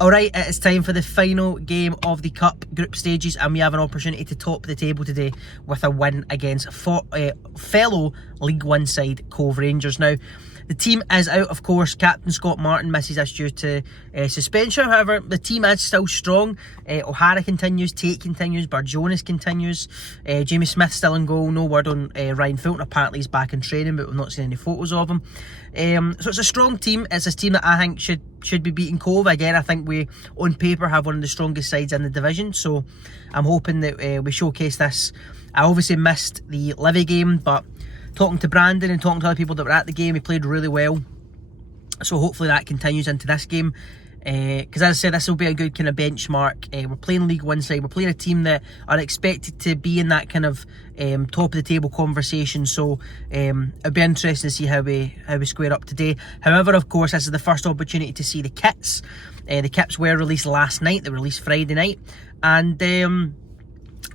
Alright, it is time for the final game of the Cup group stages, and we have an opportunity to top the table today with a win against fellow League One side Cove Rangers. Now, the team is out, of course. Captain Scott Martin misses us due to suspension. However, the team is still strong. O'Hara continues, Tate continues, Barjonas continues, Jamie Smith still in goal. No word on Ryan Fulton. Apparently he's back in training, but we've not seen any photos of him. So it's a strong team. It's a team that I think should be beating Cove. Again, I think we, on paper, have one of the strongest sides in the division. So I'm hoping that we showcase this. I obviously missed the Livy game, but talking to Brandon and talking to other people that were at the game, he played really well. So hopefully that continues into this game. Because as I said, this will be a good kind of benchmark. We're playing League One side. We're playing a team that are expected to be in that kind of top of the table conversation. So it'll be interesting to see how we square up today. However, of course, this is the first opportunity to see the kits. The kits were released last night. They were released Friday night, and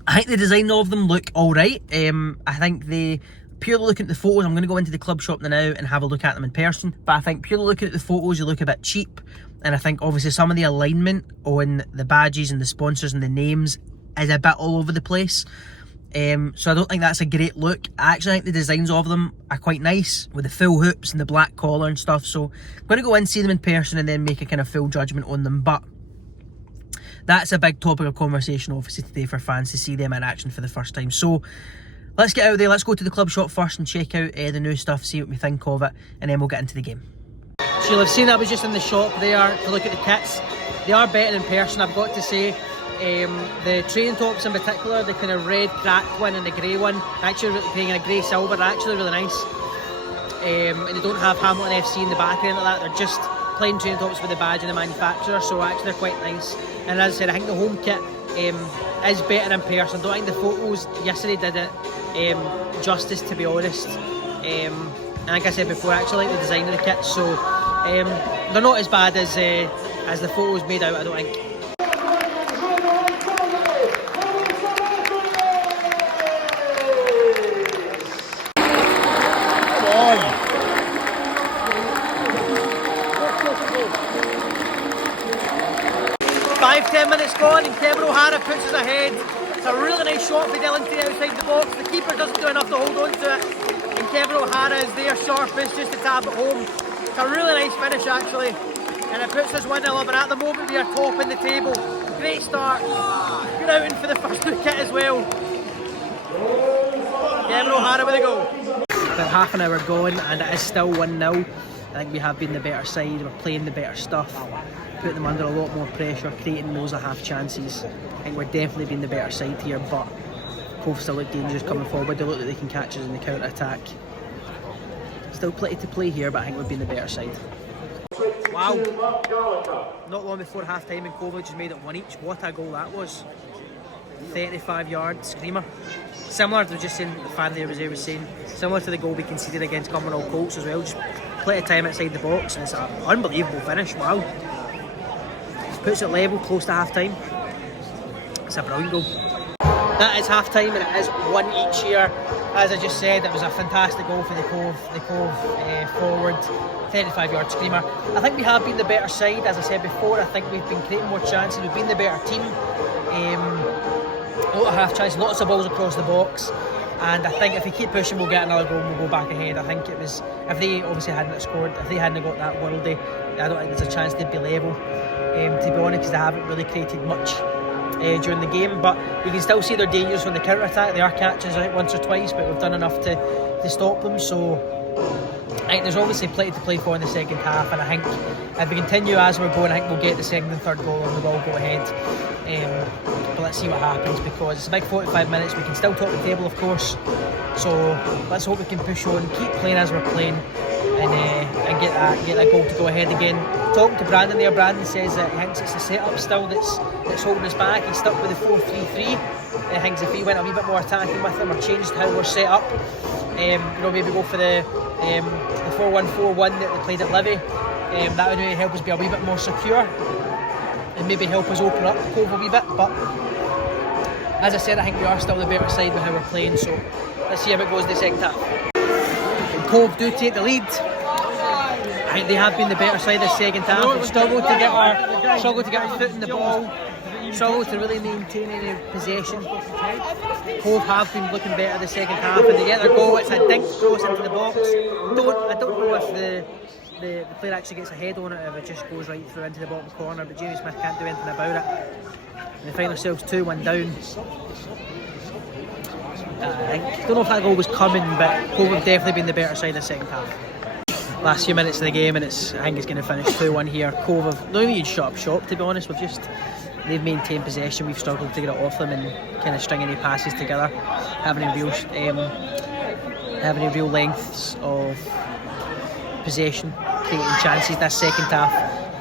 I think the design of them look all right. I think they. Purely looking at the photos, I'm going to go into the club shop now and have a look at them in person. But I think purely looking at the photos, you look a bit cheap. And I think obviously some of the alignment on the badges and the sponsors and the names is a bit all over the place. So I don't think that's a great look. I actually think the designs of them are quite nice with the full hoops and the black collar and stuff. So I'm going to go in, see them in person and then make a kind of full judgment on them. But that's a big topic of conversation obviously today for fans to see them in action for the first time. So let's get out there, let's go to the club shop first and check out the new stuff, see what we think of it, and then we'll get into the game. So you'll have seen I was just in the shop there to look at the kits. They are better in person, I've got to say. The training tops in particular, the kind of red cracked one and the grey one, actually playing in a grey silver, they're actually really nice. And they don't have Hamilton FC in the back or anything like that, they're just plain training tops with the badge and the manufacturer, so actually they're quite nice. And as I said, I think the home kit is better in person. I don't think the photos yesterday did it justice, to be honest. And like I said before, I actually like the design of the kits, so they're not as bad as the photos made out, I don't think. 5-10 minutes gone and Kevin O'Hara puts us ahead. It's a really nice shot for Delante outside the box. The keeper doesn't do enough to hold on to it, and Kevin O'Hara is there sharpest just to tap it home. It's a really nice finish actually, and it puts us 1-0 up, and at the moment we are top in the table. Great start. Good outing for the first wicket as well. Kevin O'Hara with a goal. About half an hour gone and it is still 1-0. I think we have been the better side, we're playing the better stuff, put them under a lot more pressure, creating those half chances. I think we're definitely being the better side here, but Cove still look dangerous coming forward. They look like they can catch us in the counter attack. Still plenty to play here, but I think we've been the better side. Wow, not long before half time and Cove just made it one each. What a goal that was. 35-yard screamer. Similar to just saying, the fan there was saying, similar to the goal we conceded against Cumbernauld Colts as well. Just plenty of time outside the box, and it's an unbelievable finish. Wow. Puts it level, close to half time. It's a brilliant goal. That is half time and it is 1 each here. As I just said, it was a fantastic goal for the Cove forward, 35-yard screamer. I think we have been the better side, as I said before. I think we've been creating more chances, we've been the better team. A lot of half chances, lots of balls across the box, and I think if we keep pushing we'll get another goal and we'll go back ahead. I think it was, if they obviously hadn't scored, if they hadn't got that worldie, I don't think there's a chance they'd be level, to be honest, because they haven't really created much during the game. But you can still see they're dangerous on the counter attack. They are catches I think once or twice, but we've done enough to stop them. So I think there's obviously plenty to play for in the second half, and I think if we continue as we're going, I think we'll get the second and third goal and we will go ahead. But let's see what happens, because it's a big 45 minutes. We can still top the table, of course, so let's hope we can push on, keep playing as we're playing, and get that goal to go ahead again. Talking to Brandon there, Brandon says that he thinks it's the setup still that's holding us back. He's stuck with the 4-3-3. He thinks if we went a wee bit more attacking with him or changed how we're set up, maybe go for the 4-1-4-1 that they played at Livy, that would really help us be a wee bit more secure and maybe help us open up Cove a wee bit. But as I said, I think we are still the better side with how we're playing, so let's see how it goes in the second half. And Cove do take the lead. I think they have been the better side this second half. We've struggled to get our foot in the ball, struggled to really maintain any possession. Cove have been looking better the second half, and they get their goal. It's a dink cross into the box. I don't know if the player actually gets a head on it, if it just goes right through into the bottom corner, but Jamie Smith can't do anything about it. And they find themselves 2-1 down. I don't know if that goal was coming, but Cove have definitely been the better side of the second half. Last few minutes of the game, and I think it's going to finish 2-1 here. Cove have not even shut up shop, to be honest. They've maintained possession. We've struggled to get it off them and kind of string any passes together, having a real lengths of possession, creating chances this second half.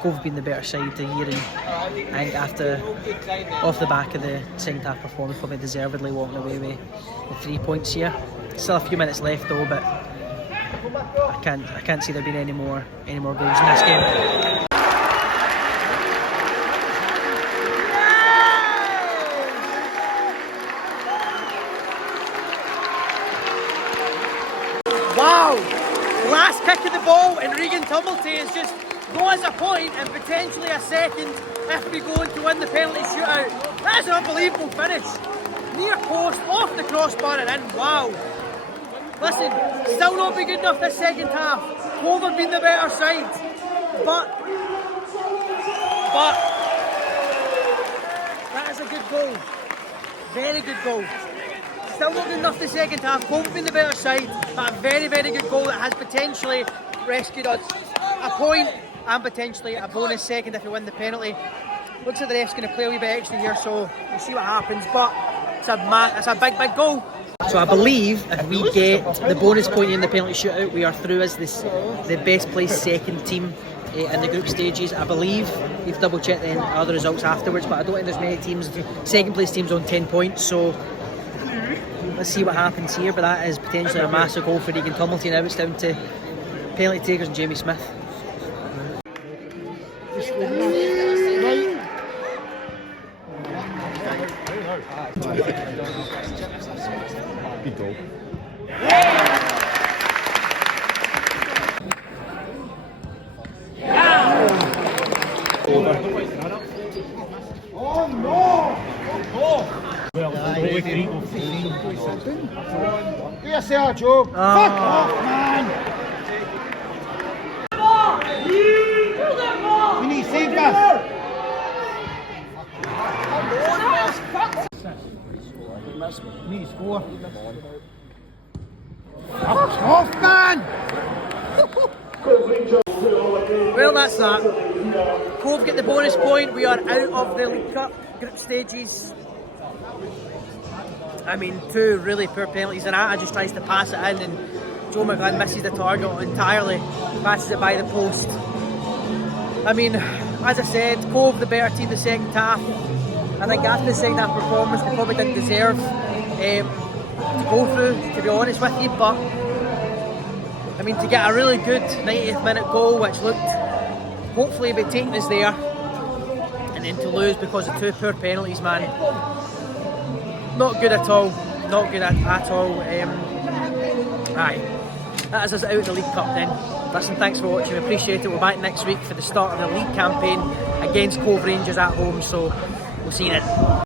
Cove have been the better side the year, and I think off the back of the second half performance, probably deservedly walking away with the 3 points here. Still a few minutes left though, but I can't see there being any more goals in this game. Wow! Last kick of the ball, and Regan Tumblety is just got us a point and potentially a second if we go on to win the penalty shootout. That's an unbelievable finish. Near post, off the crossbar and in. Wow! Listen, still not be good enough this second half. Cove have been the better side, but that is a good goal. Very good goal. Still not good enough the second half. Cove have been the better side, but a very, very good goal that has potentially rescued us a point and potentially a bonus second if we win the penalty. Looks like the ref's going to play a wee bit extra here, so we'll see what happens. But it's a big, big goal. So I believe if we get the bonus point in the penalty shootout, we are through as the best placed second team in the group stages. I believe we've double checked the other results afterwards, but I don't think there's many teams, second place teams on 10 points. So let's see what happens here. But that is potentially a massive goal for Regan Tumblety. Now it's down to penalty takers and Jamie Smith. Good goal. Oh no! Yes, Joe. Fuck off, man! We need to save that. We need to score. Fuck off, man! Well, that's that. Cove get the bonus point. We are out of the League Cup group stages. I mean, two really poor penalties, and Atta just tries to pass it in, and Joe McGlynn misses the target entirely, passes it by the post. I mean, as I said, Cove the better team the second half. I think after the second half performance, they probably didn't deserve to go through, to be honest with you. But I mean, to get a really good 90th minute goal, which looked hopefully be taking us there, and then to lose because of two poor penalties, man, not good at all. Not good at all. Aye, that is us out of the League Cup then. Listen, thanks for watching, we appreciate it. We're back next week for the start of the league campaign against Cove Rangers at home, so we'll see you then.